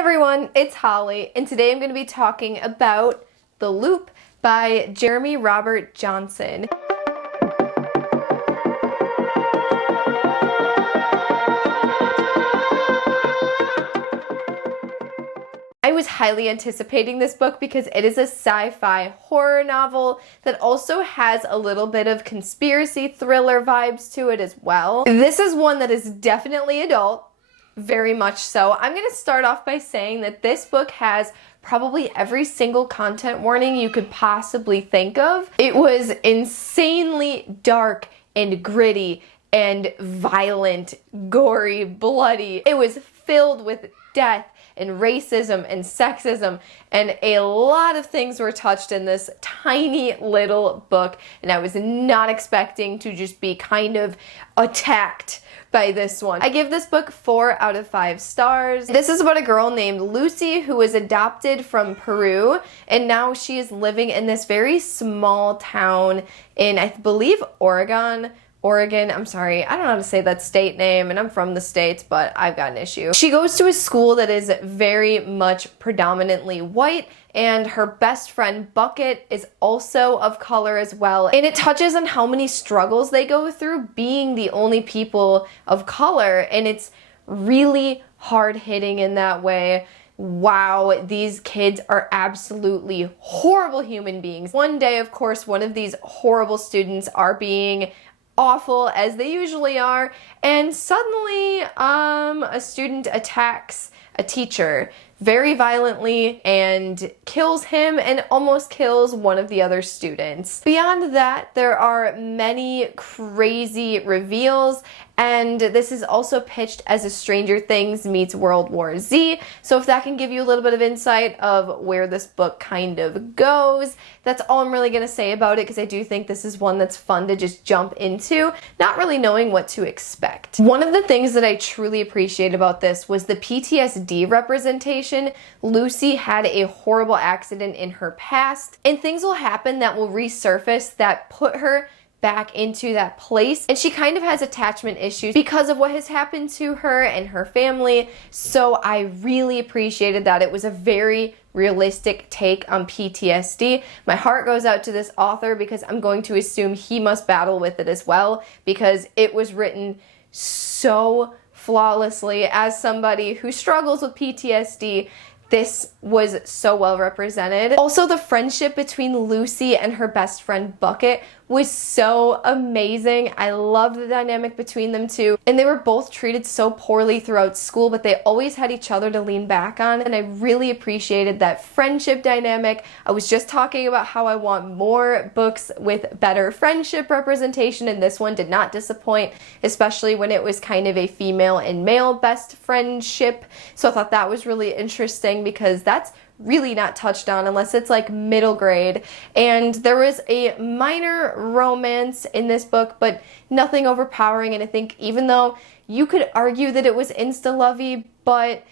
everyone, it's Holly, and today I'm going to be talking about The Loop by Jeremy Robert Johnson. I was highly anticipating this book because it is a sci-fi horror novel that also has a little bit of conspiracy thriller vibes to it as well. This is one that is definitely adult. Very much so. I'm going to start off by saying that this book has probably every single content warning you could possibly think of. It was insanely dark and gritty and violent, gory, bloody. It was filled with death and racism and sexism, and a lot of things were touched in this tiny little book, and I was not expecting to just be kind of attacked by this one. I give this book 4 out of 5 stars. This is about a girl named Lucy who was adopted from Peru, and now she is living in this very small town in, I believe, Oregon, I'm sorry, I don't know how to say that state name, and I'm from the States, but I've got an issue. She goes to a school that is very much predominantly white, and her best friend Bucket is also of color as well. And it touches on how many struggles they go through being the only people of color, and it's really hard-hitting in that way. Wow, these kids are absolutely horrible human beings. One day, of course, one of these horrible students are being awful, as they usually are, and suddenly a student attacks a teacher very violently and kills him and almost kills one of the other students. Beyond that, there are many crazy reveals, and this is also pitched as a Stranger Things meets World War Z, so if that can give you a little bit of insight of where this book kind of goes, that's all I'm really going to say about it, because I do think this is one that's fun to just jump into, not really knowing what to expect. One of the things that I truly appreciate about this was the PTSD representation. Lucy had a horrible accident in her past, and things will happen that will resurface that put her back into that place, and she kind of has attachment issues because of what has happened to her and her family. So I really appreciated that. It was a very realistic take on PTSD. My heart goes out to this author because I'm going to assume he must battle with it as well, because it was written so flawlessly. As somebody who struggles with PTSD, this was so well represented. Also, the friendship between Lucy and her best friend Bucket was so amazing. I loved the dynamic between them two, and they were both treated so poorly throughout school, but they always had each other to lean back on, and I really appreciated that friendship dynamic. I was just talking about how I want more books with better friendship representation, and this one did not disappoint, especially when it was kind of a female and male best friendship. So I thought that was really interesting, because that's really not touched on unless it's like middle grade. And there was a minor romance in this book, but nothing overpowering. And I think even though you could argue that it was insta-lovey, but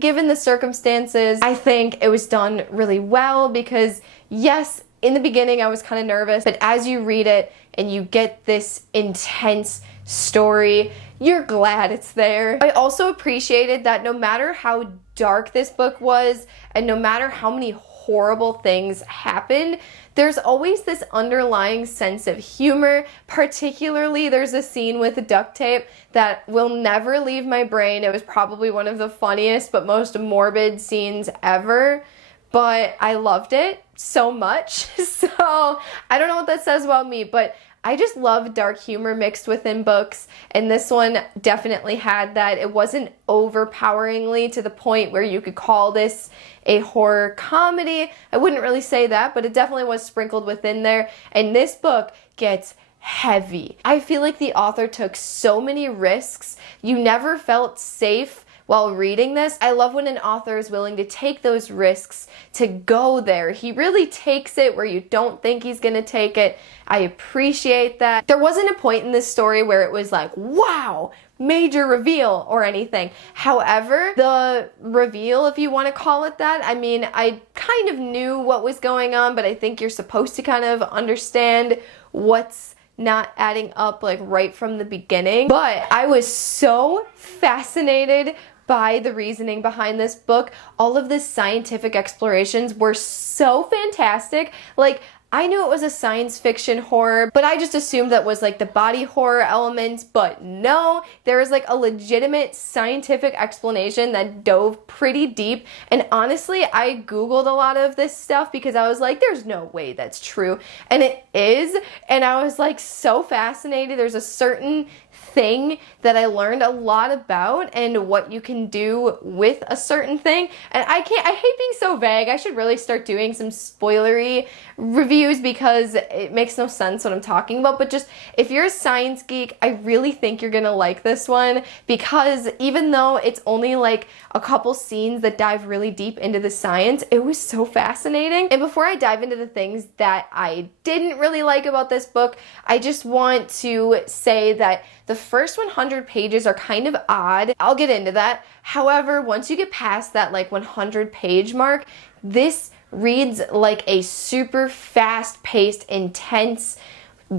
given the circumstances, I think it was done really well, because yes, in the beginning I was kind of nervous, but as you read it and you get this intense story, you're glad it's there. I also appreciated that no matter how dark this book was, and no matter how many horrible things happened, there's always this underlying sense of humor. Particularly, there's a scene with duct tape that will never leave my brain. It was probably one of the funniest but most morbid scenes ever, but I loved it so much. So I don't know what that says about me, but I just love dark humor mixed within books, and this one definitely had that. It wasn't overpoweringly to the point where you could call this a horror comedy. I wouldn't really say that, but it definitely was sprinkled within there, and this book gets heavy. I feel like the author took so many risks. You never felt safe while reading this. I love when an author is willing to take those risks to go there. He really takes it where you don't think he's gonna take it. I appreciate that. There wasn't a point in this story where it was like, wow, major reveal or anything. However, the reveal, if you want to call it that, I mean, I kind of knew what was going on, but I think you're supposed to kind of understand what's not adding up like right from the beginning. But I was so fascinated by the reasoning behind this book. All of the scientific explorations were so fantastic. Like, I knew it was a science fiction horror, but I just assumed that was like the body horror element, but no, there was like a legitimate scientific explanation that dove pretty deep. And honestly, I Googled a lot of this stuff because I was like, there's no way that's true. And it is. And I was like so fascinated. There's a certain thing that I learned a lot about and what you can do with a certain thing. And I hate being so vague. I should really start doing some spoilery reviews because it makes no sense what I'm talking about. But just, if you're a science geek, I really think you're gonna like this one, because even though it's only like a couple scenes that dive really deep into the science, it was so fascinating. And before I dive into the things that I didn't really like about this book, I just want to say that the first 100 pages are kind of odd. I'll get into that. However, once you get past that like 100 page mark, this reads like a super fast-paced, intense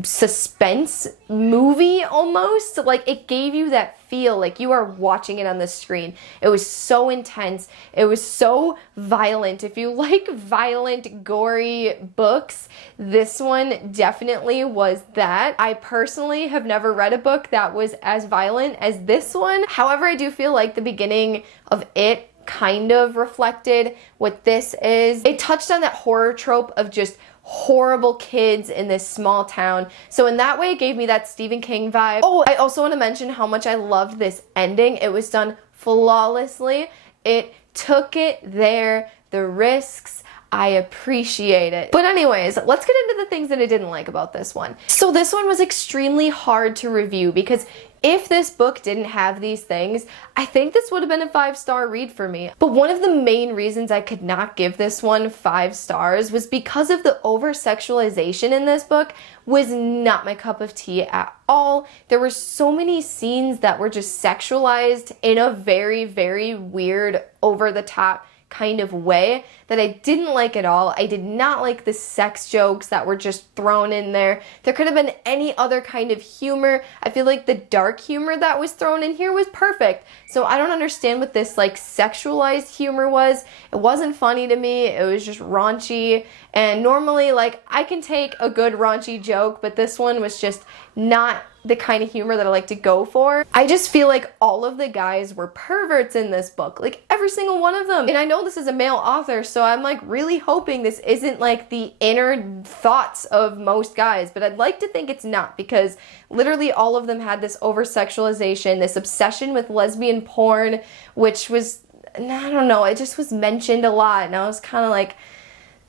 suspense movie almost. Like, it gave you that feel like you are watching it on the screen. It was so intense. It was so violent. If you like violent, gory books, this one definitely was that. I personally have never read a book that was as violent as this one. However, I do feel like the beginning of it kind of reflected what this is. It touched on that horror trope of just horrible kids in this small town. So in that way, it gave me that Stephen King vibe. Oh, I also want to mention how much I loved this ending. It was done flawlessly. It took it there, the risks. I appreciate it. But anyways, let's get into the things that I didn't like about this one. So this one was extremely hard to review because if this book didn't have these things, I think this would have been a 5-star read for me. But one of the main reasons I could not give this one 5 stars was because of the over-sexualization in this book was not my cup of tea at all. There were so many scenes that were just sexualized in a very, very weird, over-the-top kind of way that I didn't like at all. I did not like the sex jokes that were just thrown in there. There could have been any other kind of humor. I feel like the dark humor that was thrown in here was perfect. So I don't understand what this like sexualized humor was. It wasn't funny to me. It was just raunchy. And normally, like, I can take a good raunchy joke, but this one was just not the kind of humor that I like to go for. I just feel like all of the guys were perverts in this book, like every single one of them. And I know this is a male author, so I'm like really hoping this isn't like the inner thoughts of most guys, but I'd like to think it's not, because literally all of them had this over-sexualization, this obsession with lesbian porn, which was, I don't know, it just was mentioned a lot, and I was kind of like,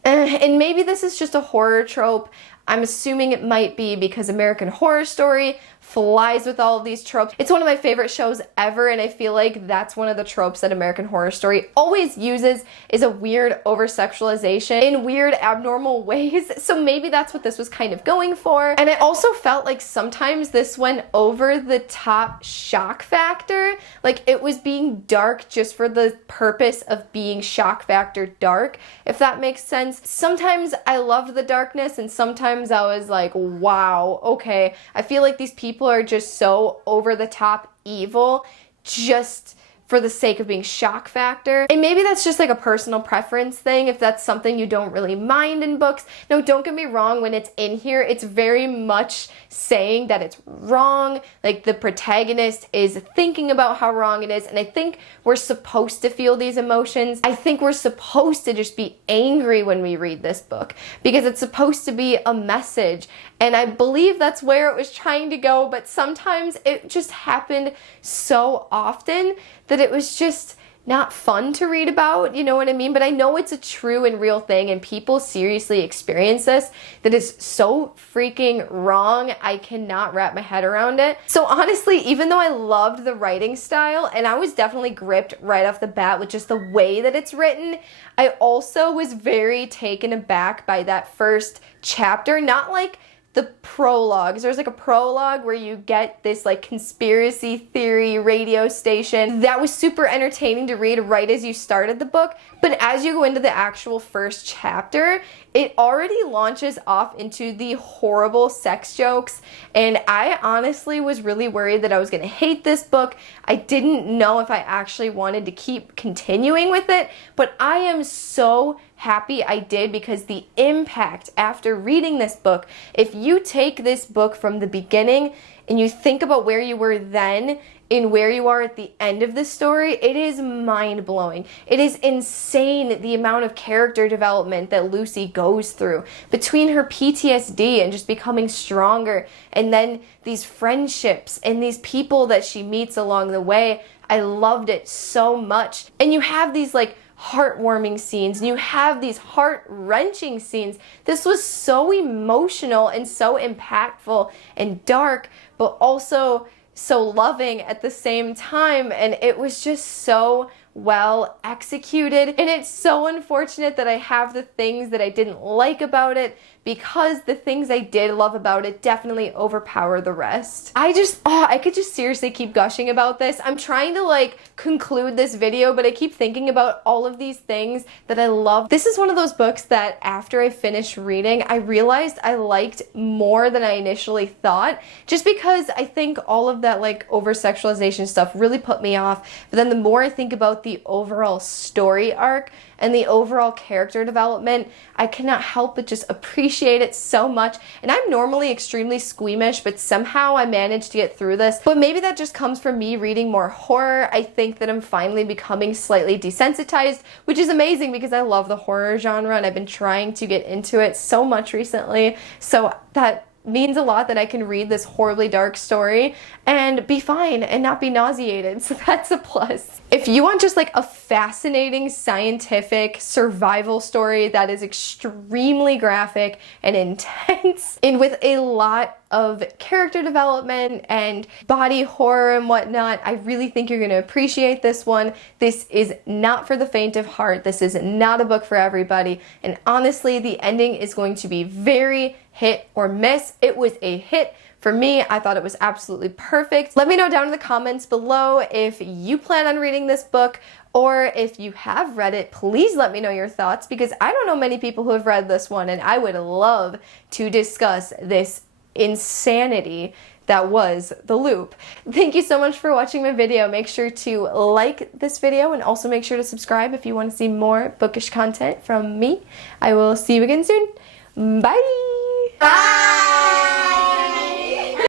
and maybe this is just a horror trope. I'm assuming it might be because American Horror Story flies with all of these tropes. It's one of my favorite shows ever, and I feel like that's one of the tropes that American Horror Story always uses, is a weird over-sexualization in weird, abnormal ways. So maybe that's what this was kind of going for. And I also felt like sometimes this went over the top shock factor. Like, it was being dark just for the purpose of being shock factor dark, if that makes sense. Sometimes I loved the darkness, and sometimes I was like, wow, okay. I feel like these people are just so over the top evil just for the sake of being shock factor. And maybe that's just like a personal preference thing, if that's something you don't really mind in books. No, don't get me wrong, when it's in here, it's very much saying that it's wrong. Like, the protagonist is thinking about how wrong it is, and I think we're supposed to feel these emotions. I think we're supposed to just be angry when we read this book, because it's supposed to be a message, and I believe that's where it was trying to go, but sometimes it just happened so often that it was just not fun to read about, you know what I mean? But I know it's a true and real thing, and people seriously experience this. That is so freaking wrong. I cannot wrap my head around it. So honestly, even though I loved the writing style, and I was definitely gripped right off the bat with just the way that it's written, I also was very taken aback by that first chapter. Not like the prologues. There's like a prologue where you get this like conspiracy theory radio station. That was super entertaining to read right as you started the book, but as you go into the actual first chapter, it already launches off into the horrible sex jokes, and I honestly was really worried that I was gonna hate this book. I didn't know if I actually wanted to keep continuing with it, but I am so happy I did, because the impact after reading this book, if you take this book from the beginning and you think about where you were then and where you are at the end of the story, it is mind-blowing. It is insane the amount of character development that Lucy goes through between her PTSD and just becoming stronger, and then these friendships and these people that she meets along the way. I loved it so much. And you have these like heartwarming scenes, and you have these heart-wrenching scenes. This was so emotional and so impactful and dark, but also so loving at the same time, and it was just so well executed. And it's so unfortunate that I have the things that I didn't like about it, because the things I did love about it definitely overpower the rest. I could just seriously keep gushing about this. I'm trying to like conclude this video, but I keep thinking about all of these things that I love. This is one of those books that after I finished reading, I realized I liked more than I initially thought, just because I think all of that like over-sexualization stuff really put me off. But then the more I think about the overall story arc and the overall character development, I cannot help but just appreciate it so much. And I'm normally extremely squeamish, but somehow I managed to get through this. But maybe that just comes from me reading more horror. I think that I'm finally becoming slightly desensitized, which is amazing because I love the horror genre and I've been trying to get into it so much recently. So that means a lot that I can read this horribly dark story and be fine and not be nauseated, so that's a plus. If you want just like a fascinating scientific survival story that is extremely graphic and intense and with a lot of character development and body horror and whatnot, I really think you're going to appreciate this one. This is not for the faint of heart. This is not a book for everybody, and honestly, the ending is going to be very hit or miss. It was a hit for me. I thought it was absolutely perfect. Let me know down in the comments below if you plan on reading this book, or if you have read it. Please let me know your thoughts, because I don't know many people who have read this one, and I would love to discuss this insanity that was The Loop. Thank you so much for watching my video. Make sure to like this video, and also make sure to subscribe if you want to see more bookish content from me. I will see you again soon. Bye! Bye!